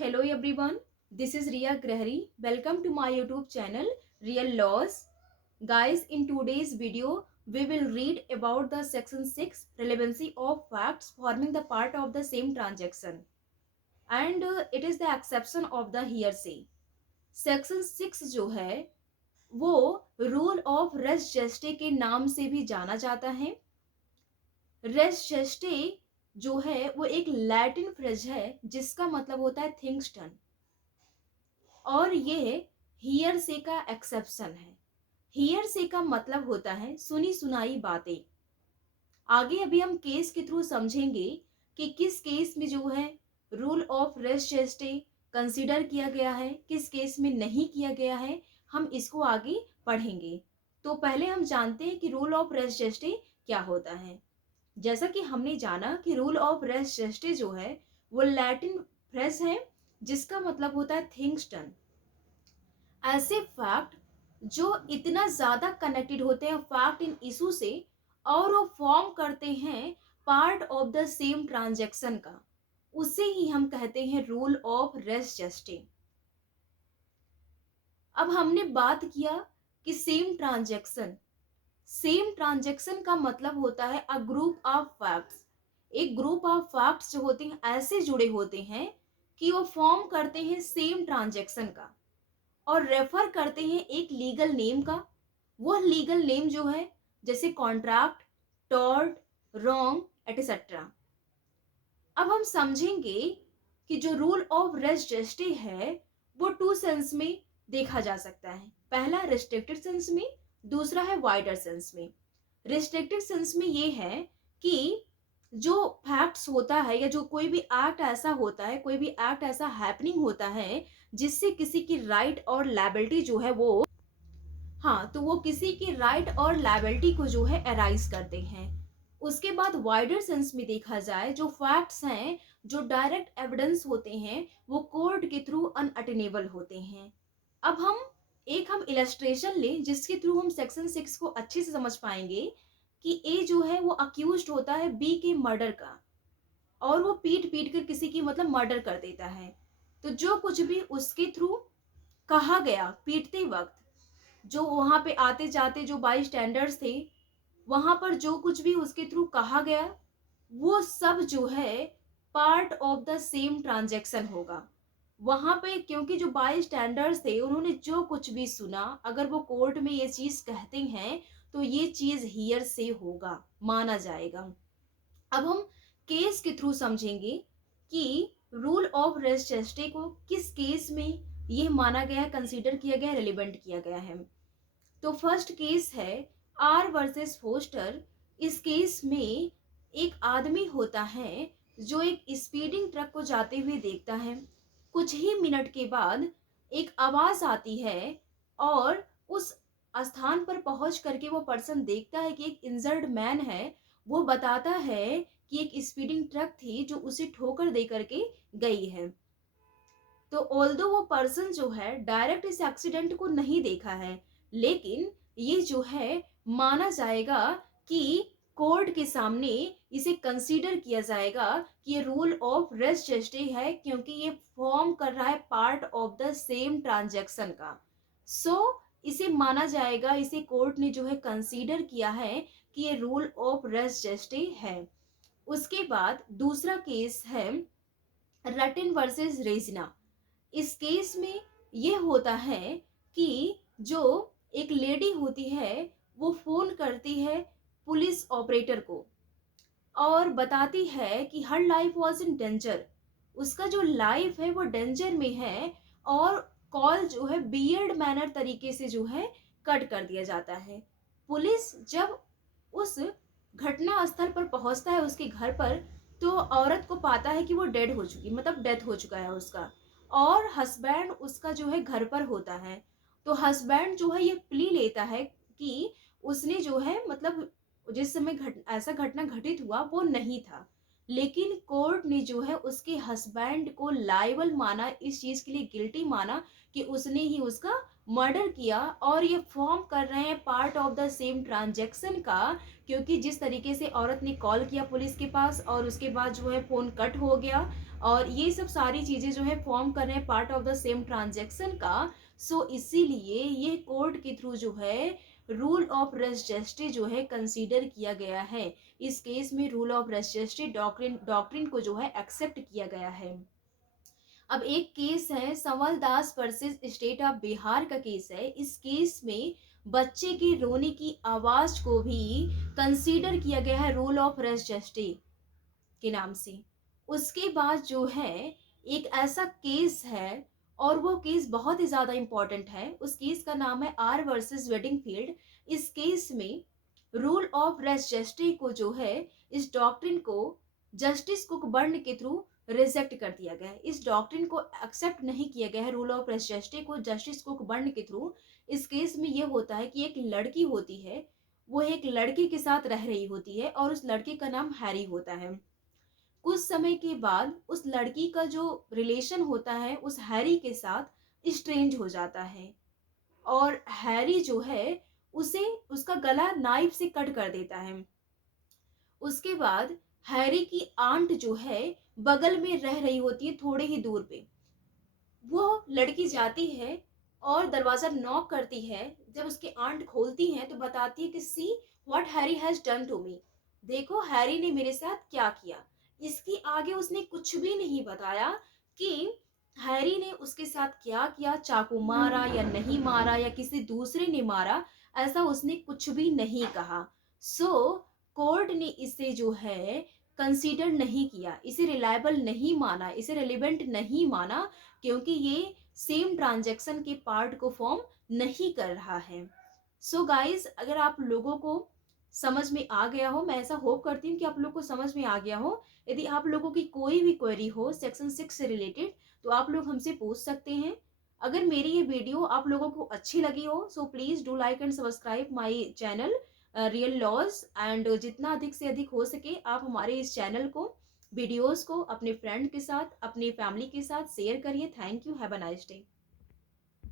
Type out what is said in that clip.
Hello everyone, this is Ria Grahari. Welcome to my YouTube channel Real Laws. Guys, in today's video, we will read about the section 6 relevancy of facts forming the part of the same transaction. And it is the exception of the hearsay. Section 6 जो है वो rule of रेस जेस्टे के नाम से भी जाना जाता है। रेस जेस्टे जो है वो एक लैटिन फ्रेज है जिसका मतलब होता है थिंग्स डन, और ये हियर से का एक्सेप्शन है। हियर से का मतलब होता है सुनी सुनाई बातें। आगे अभी हम केस के थ्रू समझेंगे कि किस केस में जो है रूल ऑफ रेस जेस्टे कंसीडर किया गया है, किस केस में नहीं किया गया है, हम इसको आगे पढ़ेंगे। तो पहले हम जानते हैं कि रूल ऑफ रेस जेस्टे क्या होता है। जैसा कि हमने जाना कि रूल ऑफ रेस जेस्टे जो है वो लैटिन फ्रेज है जिसका मतलब होता है थिंग्स डन। ऐसे फैक्ट जो इतना ज्यादा कनेक्टेड होते हैं फैक्ट इन इशू से और वो फॉर्म करते हैं part of the same transaction का, उसे ही हम कहते हैं रूल ऑफ रेस जेस्टे। अब हमने बात किया कि सेम ट्रांजैक्शन का मतलब होता है अ ग्रुप ऑफ फैक्ट्स। एक ग्रुप ऑफ फैक्ट्स जो होते हैं ऐसे जुड़े होते हैं कि वो फॉर्म करते हैं सेम ट्रांजैक्शन का और रेफर करते हैं एक लीगल नेम का। वो लीगल नेम जो है जैसे कॉन्ट्रैक्ट, टॉर्ट, रॉन्ग एटसेट्रा। अब हम समझेंगे कि जो रूल ऑफ रेस जेस्टे है वो टू सेंस में देखा जा सकता है। पहला रिस्ट्रिक्टेड सेंस में, दूसरा है वाइडर सेंस में। रिस्ट्रिक्टेड सेंस में ये है कि जो फैक्ट्स होता है या जो कोई भी एक्ट ऐसा होता है, कोई भी एक्ट ऐसा हैपनिंग होता है जिससे किसी की राइट और लायबिलिटी जो है वो, हाँ, तो वो किसी की राइट और लायबिलिटी को जो है अराइज करते हैं। उसके बाद वाइडर सेंस में देखा जाए जो फैक्ट्स हैं, जो डायरेक्ट एविडेंस होते हैं, वो कोर्ट के थ्रू अनअटेनेबल होते हैं। अब हम इलस्ट्रेशन लें जिसके थ्रू हम सेक्शन 6 को अच्छे से समझ पाएंगे कि ए जो है वो अक्यूज्ड होता है बी के मर्डर का, और वो पीट पीट कर किसी की मतलब मर्डर कर देता है। तो जो कुछ भी उसके थ्रू कहा गया पीटते वक्त, जो वहां पे आते जाते जो बाई स्टैंडर्ड्स थे, वहां पर जो कुछ भी उसके थ्रू कहा गया वो सब जो है part of the same transaction होगा। वहां पे क्योंकि जो बाई स्टैंडर्ड्स थे उन्होंने जो कुछ भी सुना, अगर वो कोर्ट में ये चीज कहते हैं तो ये चीज हियर से होगा, माना जाएगा। अब हम केस के थ्रू समझेंगे कि रूल ऑफ रेस जेस्टे को किस केस में ये माना गया है, कंसीडर किया गया, रिलेवेंट किया गया है। तो फर्स्ट केस है आर वर्सेस फोस्टर। इस केस में एक आदमी होता है जो एक स्पीडिंग ट्रक को जाते हुए देखता है। कुछ ही मिनट के बाद एक आवाज आती है और उस स्थान पर पहुंच करके वो पर्सन देखता है कि एक इंजर्ड मैन है। वो बताता है कि एक स्पीडिंग ट्रक थी जो उसे ठोकर दे करके गई है। तो ऑल्दो वो पर्सन जो है डायरेक्ट इस एक्सीडेंट को नहीं देखा है, लेकिन ये जो है माना जाएगा कि कोर्ट के सामने इसे कंसीडर किया जाएगा कि ये रूल ऑफ रेस जेस्टे है क्योंकि ये फॉर्म कर रहा है part of the same transaction का। सो इसे माना जाएगा, इसे कोर्ट ने जो है कंसीडर किया है कि ये रूल ऑफ रेस जेस्टे है। उसके बाद दूसरा केस है रटिन वर्सेस रेजिना। इस केस में ये होता है कि जो एक लेडी होती है वो फोन करती है पुलिस ऑपरेटर को और बताती है कि हर लाइफ वॉज इन डेंजर, उसका जो लाइफ है वो डेंजर में है, और कॉल जो है बियर्ड मैनर तरीके से जो है कट कर दिया जाता है। पुलिस जब उस घटना स्थल पर पहुंचता है उसके घर पर, तो औरत को पाता है कि वो डेड हो चुकी, मतलब डेथ हो चुका है उसका, और हस्बैंड उसका जो है घर पर होता है। तो हस्बैंड जो है ये प्ली लेता है कि उसने जो है मतलब जिस समय ऐसा घटना घटित हुआ वो नहीं था, लेकिन कोर्ट ने जो है उसके हस्बैंड को लायबल माना, इस चीज के लिए गिल्टी माना कि उसने ही उसका मर्डर किया और ये फॉर्म कर रहे हैं part of the same transaction का, क्योंकि जिस तरीके से औरत ने कॉल किया पुलिस के पास और उसके बाद जो है फ़ोन कट हो गया, और ये सब सारी चीज़ें जो है फॉर्म कर रहे हैं part of the same transaction का। सो इसीलिए ये कोर्ट के थ्रू जो है रूल ऑफ रेस्जेस्टी जो है कंसीडर किया गया है। इस केस में रूल ऑफ रेस्जेस्टी डॉक्ट्रिन को जो है एक्सेप्ट किया गया है। अब एक केस है संवल दास वर्सेस स्टेट ऑफ बिहार का केस है। इस केस में बच्चे के रोने की आवाज को भी कंसीडर किया गया है रूल ऑफ रेस्जेस्टी के नाम से। उसके बाद जो है एक ऐसा केस है, और वो केस बहुत ही ज्यादा इंपॉर्टेंट है। उस केस का नाम है आर वर्सेस वेडिंगफील्ड। इस केस में रूल ऑफ रेस्जेस्टी को जो है, इस डॉक्ट्रिन को जस्टिस कुकबर्न के थ्रू रिजेक्ट कर दिया गया है। इस डॉक्ट्रिन को एक्सेप्ट नहीं किया गया है, रूल ऑफ रेस्जेस्टी को जस्टिस कुकबर्न के थ्रू। इस केस में ये होता है कि एक लड़की होती है, वो एक लड़के के साथ रह रही होती है और उस लड़के का नाम हैरी होता है। कुछ समय के बाद उस लड़की का जो रिलेशन होता है उस हैरी के साथ स्ट्रेंज हो जाता है, और हैरी जो है उसे उसका गला नाइफ से कट कर देता है। उसके बाद हैरी की आंट जो है बगल में रह रही होती है थोड़े ही दूर पे। वो लड़की जाती है और दरवाजा नॉक करती है। जब उसकी आंट खोलती है तो बताती है कि see what Harry has done to me, देखो हैरी ने मेरे साथ क्या किया। इसके आगे उसने कुछ भी नहीं बताया कि हैरी ने उसके साथ क्या किया, चाकू मारा या नहीं मारा या किसी दूसरे ने मारा, ऐसा उसने कुछ भी नहीं कहा। सो कोर्ट ने इसे जो है कंसीडर नहीं किया, इसे रिलायबल नहीं माना, इसे रिलेवेंट नहीं माना, क्योंकि ये सेम ट्रांजैक्शन के पार्ट को फॉर्म नहीं कर रहा है। सो गाइज, अगर आप लोगों को समझ में आ गया हो, मैं ऐसा होप करती हूँ कि आप लोग को समझ में आ गया हो। यदि आप लोगों की कोई भी क्वेरी हो सेक्शन 6 से रिलेटेड तो आप लोग हमसे पूछ सकते हैं। अगर मेरी ये वीडियो आप लोगों को अच्छी लगी हो so please do like and subscribe my channel real laws, and जितना अधिक से अधिक हो सके आप हमारे इस चैनल को, वीडियोस को अपने फ्रेंड के साथ, अपने फैमिली के साथ शेयर करिए। Thank you, have a nice day.